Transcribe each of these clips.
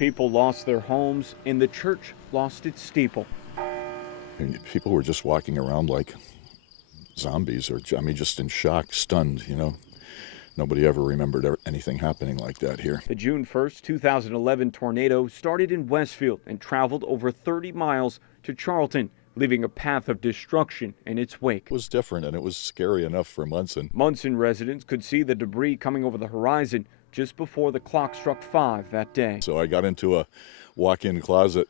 People lost their homes and the church lost its steeple. And people were just walking around like zombies, or just in shock, stunned, Nobody ever remembered anything happening like that here. The June 1st, 2011 tornado started in Westfield and traveled over 30 miles to Charlton, leaving a path of destruction in its wake. It was different, and it was scary enough for Monson. Monson residents could see the debris coming over the horizon just before the clock struck 5 that day. So I got into a walk-in closet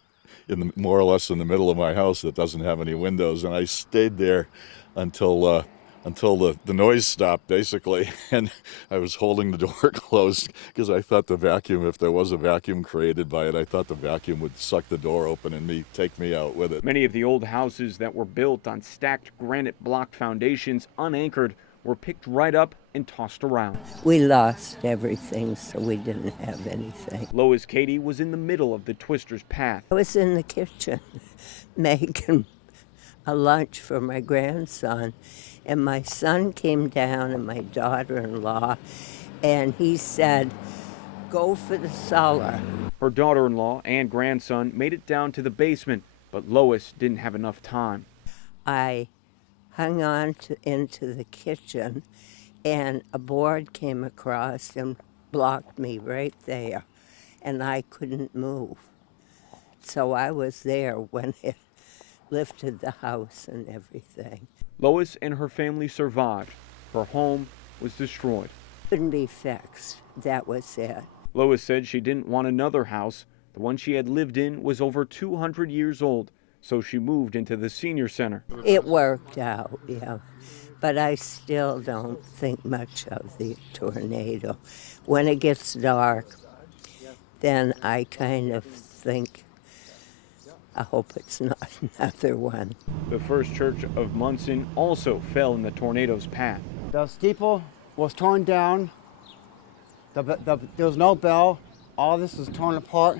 more or less in the middle of my house that doesn't have any windows, and I stayed there until the noise stopped, basically, and I was holding the door closed because I thought the vacuum, if there was a vacuum created by it, I thought the vacuum would suck the door open and take me out with it. Many of the old houses that were built on stacked granite block foundations, unanchored, were picked right up and tossed around. We lost everything, so we didn't have anything. Lois Katie was in the middle of the twister's path. I was in the kitchen making a lunch for my grandson, and my son came down and my daughter-in-law, and he said, "Go for the cellar." Her daughter-in-law and grandson made it down to the basement, but Lois didn't have enough time. I hung on into the kitchen, and a board came across and blocked me right there, and I couldn't move. So I was there when it lifted the house and everything. Lois and her family survived. Her home was destroyed. Couldn't be fixed. That was it. Lois said she didn't want another house. The one she had lived in was over 200 years old, so she moved into the senior center. It worked out, yeah. But I still don't think much of the tornado. When it gets dark, then I kind of think, I hope it's not another one. The First Church of Monson also fell in the tornado's path. The steeple was torn down. There was no bell. All this was torn apart.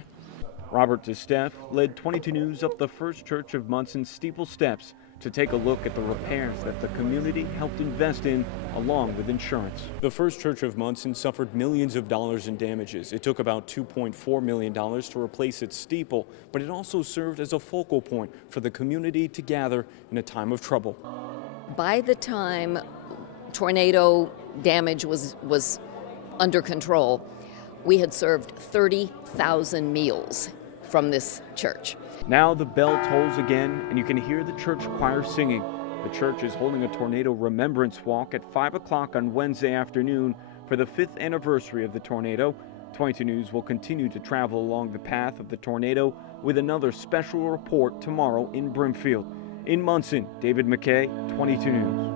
Robert DeSteff led 22 News up the First Church of Monson's steeple steps to take a look at the repairs that the community helped invest in, along with insurance. The First Church of Monson suffered millions of dollars in damages. It took about $2.4 million to replace its steeple, but it also served as a focal point for the community to gather in a time of trouble. By the time tornado damage was under control, we had served 30,000 meals from this church. Now the bell tolls again, and you can hear the church choir singing. The church is holding a tornado remembrance walk at 5 o'clock on Wednesday afternoon for the 5th anniversary of the tornado. 22 News will continue to travel along the path of the tornado with another special report tomorrow in Brimfield. In Monson, David McKay, 22 News.